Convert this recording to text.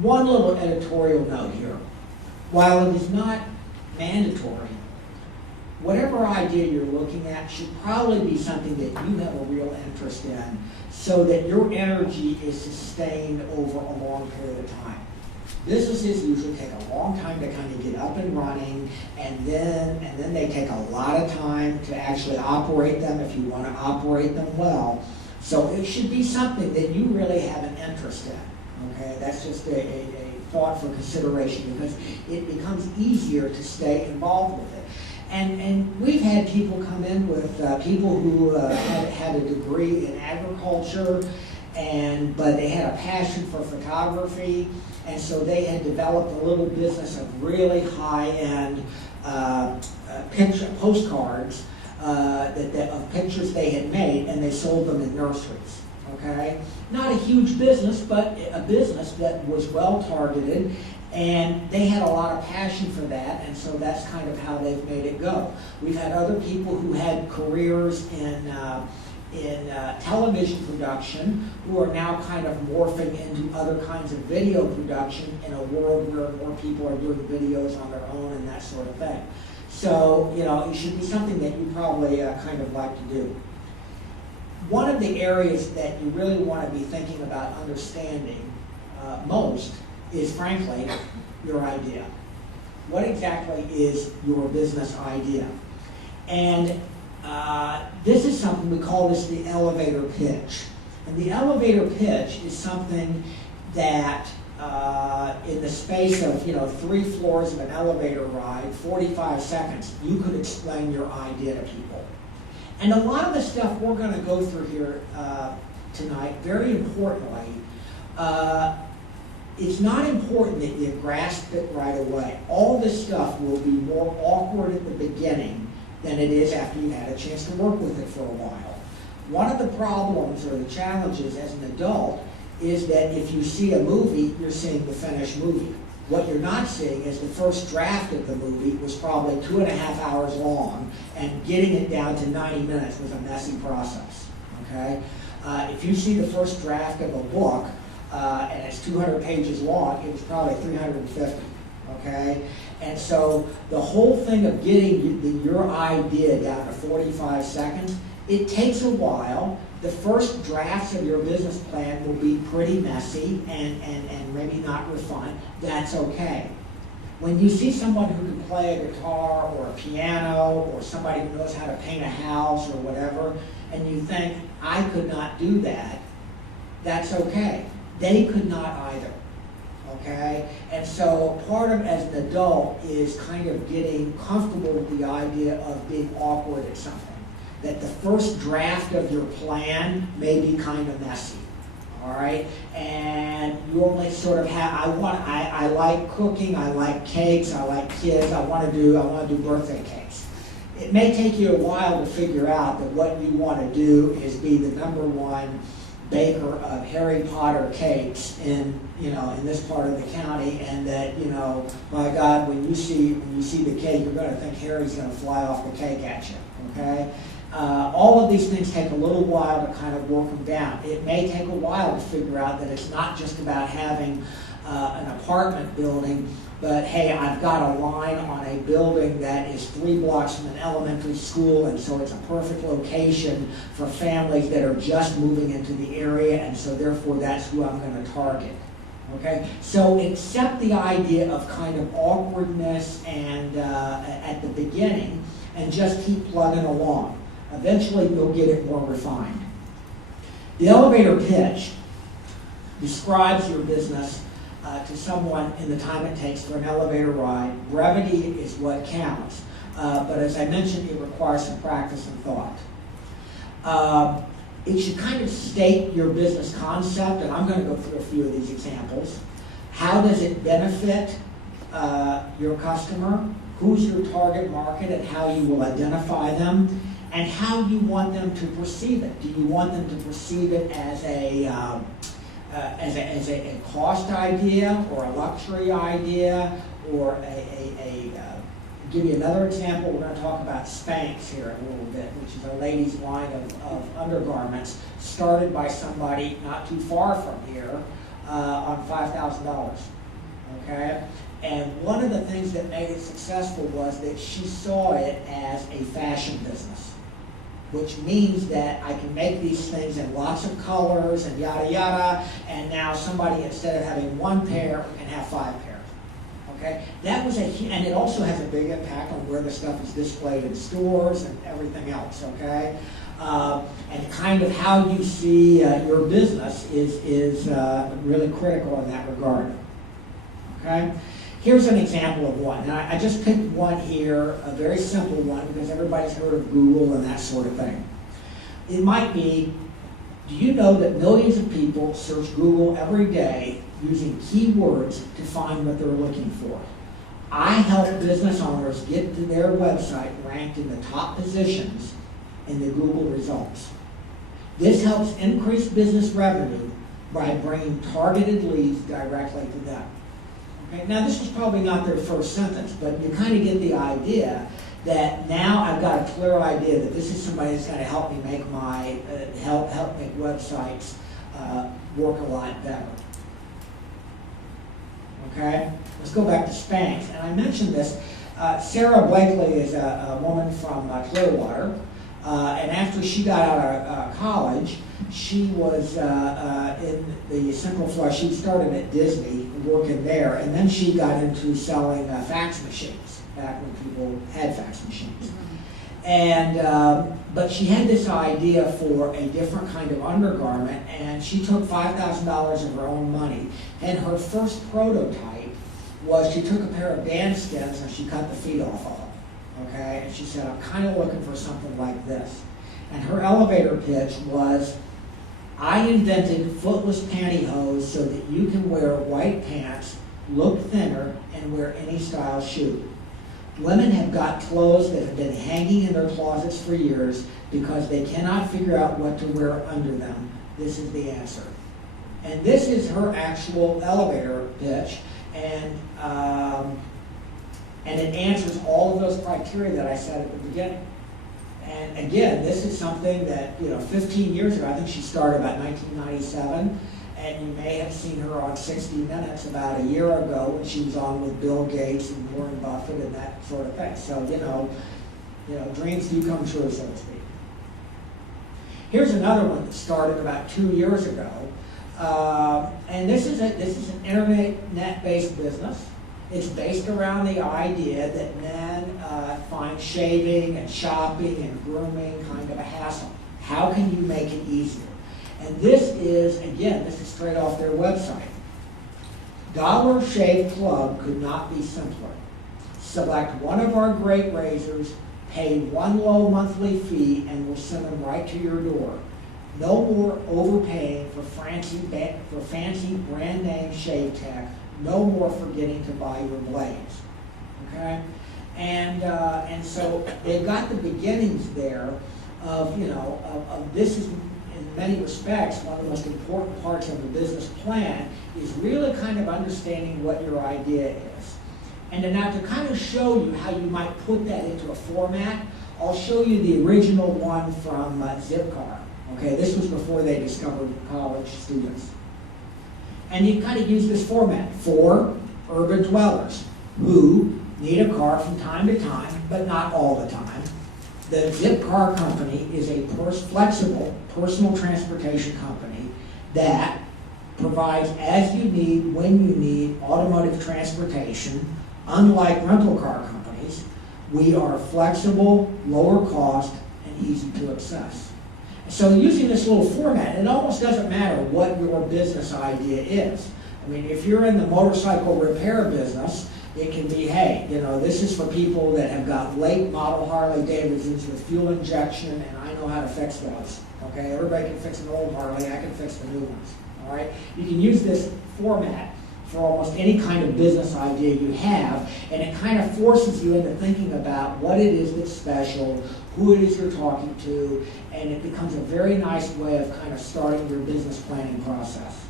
one little editorial note here. While it is not mandatory, whatever idea you're looking at should probably be something that you have a real interest in so that your energy is sustained over a long period of time. Businesses usually take a long time to kind of get up and running, and then they take a lot of time to actually operate them if you want to operate them well. So it should be something that you really have an interest in. Okay, that's just a thought for consideration, because it becomes easier to stay involved with it. And we've had people come in with people who had a degree in agriculture, but they had a passion for photography, and so they had developed a little business of really high-end postcards of pictures they had made, and they sold them in nurseries. Okay, not a huge business, but a business that was well targeted, and they had a lot of passion for that, and so that's kind of how they've made it go. We've had other people who had careers in television production who are now kind of morphing into other kinds of video production in a world where more people are doing videos on their own and that sort of thing. So, it should be something that you probably kind of like to do. One of the areas that you really want to be thinking about understanding most is, frankly, your idea. What exactly is your business idea? And this is something, we call this the elevator pitch. And the elevator pitch is something that in the space of 3 floors of an elevator ride, 45 seconds, you could explain your idea to people. And a lot of the stuff we're going to go through here tonight, very importantly, it's not important that you grasp it right away. All this stuff will be more awkward at the beginning than it is after you've had a chance to work with it for a while. One of the problems or the challenges as an adult is that if you see a movie, you're seeing the finished movie. What you're not seeing is the first draft of the movie was probably 2.5 hours long, and getting it down to 90 minutes was a messy process. Okay? If you see the first draft of a book, and it's 200 pages long, it was probably 350. Okay? And so the whole thing of getting your idea down to 45 seconds, it takes a while. The first drafts of your business plan will be pretty messy and maybe not refined. That's okay. When you see someone who can play a guitar or a piano, or somebody who knows how to paint a house or whatever, and you think, I could not do that, that's okay. They could not either. Okay? And so part of, as an adult, is kind of getting comfortable with the idea of being awkward at something. That the first draft of your plan may be kind of messy. All right? And you only sort of have, I like cooking, I like cakes, I like kids, I want to do birthday cakes. It may take you a while to figure out that what you want to do is be the #1 baker of Harry Potter cakes in this part of the county, and that, my God, when you see the cake, you're going to think Harry's going to fly off the cake at you. Okay? All of these things take a little while to kind of work them down. It may take a while to figure out that it's not just about having an apartment building, but hey, I've got a line on a building that is 3 blocks from an elementary school, and so it's a perfect location for families that are just moving into the area, and so therefore that's who I'm going to target. Okay? So accept the idea of kind of awkwardness and at the beginning, and just keep plugging along. Eventually, you'll get it more refined. The elevator pitch describes your business to someone in the time it takes for an elevator ride. Brevity is what counts. But as I mentioned, it requires some practice and thought. It should kind of state your business concept, and I'm going to go through a few of these examples. How does it benefit your customer? Who's your target market and how you will identify them? And how you want them to perceive it. Do you want them to perceive it as a cost idea, or a luxury idea, or give you another example? We're going to talk about Spanx here in a little bit, which is a ladies' line of undergarments started by somebody not too far from here on $5,000, okay? And one of the things that made it successful was that she saw it as a fashion business, which means that I can make these things in lots of colors and yada yada, and now somebody, instead of having one pair, can have 5 pairs. Okay, that was and it also has a big impact on where the stuff is displayed in stores and everything else. Okay, and kind of how you see your business is really critical in that regard. Okay, here's an example of one. Now I just picked one here, a very simple one, because everybody's heard of Google and that sort of thing. It might be, do you know that millions of people search Google every day using keywords to find what they're looking for? I help business owners get to their website ranked in the top positions in the Google results. This helps increase business revenue by bringing targeted leads directly to them. Okay? Now this is probably not their first sentence, but you kind of get the idea that now I've got a clear idea that this is somebody that's going to help me make my, help make websites work a lot better. Okay, let's go back to Spanx. And I mentioned this. Sarah Blakely is a woman from Clearwater, and after she got out of college, she was in the Central Florida. She started at Disney, working there, and then she got into selling fax machines back when people had fax machines. And but she had this idea for a different kind of undergarment, and she took $5,000 of her own money. And her first prototype was she took a pair of band skins and she cut the feet off of them. Okay, and she said, I'm kind of looking for something like this. And her elevator pitch was, I invented footless pantyhose so that you can wear white pants, look thinner, and wear any style shoe. Women have got clothes that have been hanging in their closets for years because they cannot figure out what to wear under them. This is the answer. And this is her actual elevator pitch, and it answers all of those criteria that I said at the beginning. And again, this is something that, 15 years ago, I think she started about 1997, and you may have seen her on 60 Minutes about a year ago when she was on with Bill Gates and Warren Buffett and that sort of thing. So, dreams do come true, so to speak. Here's another one that started about 2 years ago. And this is an internet-based business. It's based around the idea that men find shaving and shopping and grooming kind of a hassle. How can you make it easier? And this is straight off their website. Dollar Shave Club could not be simpler. Select one of our great razors, pay one low monthly fee, and we'll send them right to your door. No more overpaying for fancy brand name shave tech. No more forgetting to buy your blades. Okay, and so they've got the beginnings there of this is in many respects one of the most important parts of the business plan is really kind of understanding what your idea is. And then now to kind of show you how you might put that into a format, I'll show you the original one from Zipcar. Okay, this was before they discovered college students. And you kind of use this format for urban dwellers who need a car from time to time, but not all the time. The Zipcar company is a flexible personal transportation company that provides as you need, when you need, automotive transportation. Unlike rental car companies, we are flexible, lower cost, and easy to access. So using this little format, it almost doesn't matter what your business idea is. I mean, if you're in the motorcycle repair business, it can be, hey, this is for people that have got late model Harley Davidsons with fuel injection, and I know how to fix those. Okay, everybody can fix an old Harley, I can fix the new ones. All right, you can use this format for almost any kind of business idea you have, and it kind of forces you into thinking about what it is that's special, who it is you're talking to, and it becomes a very nice way of kind of starting your business planning process.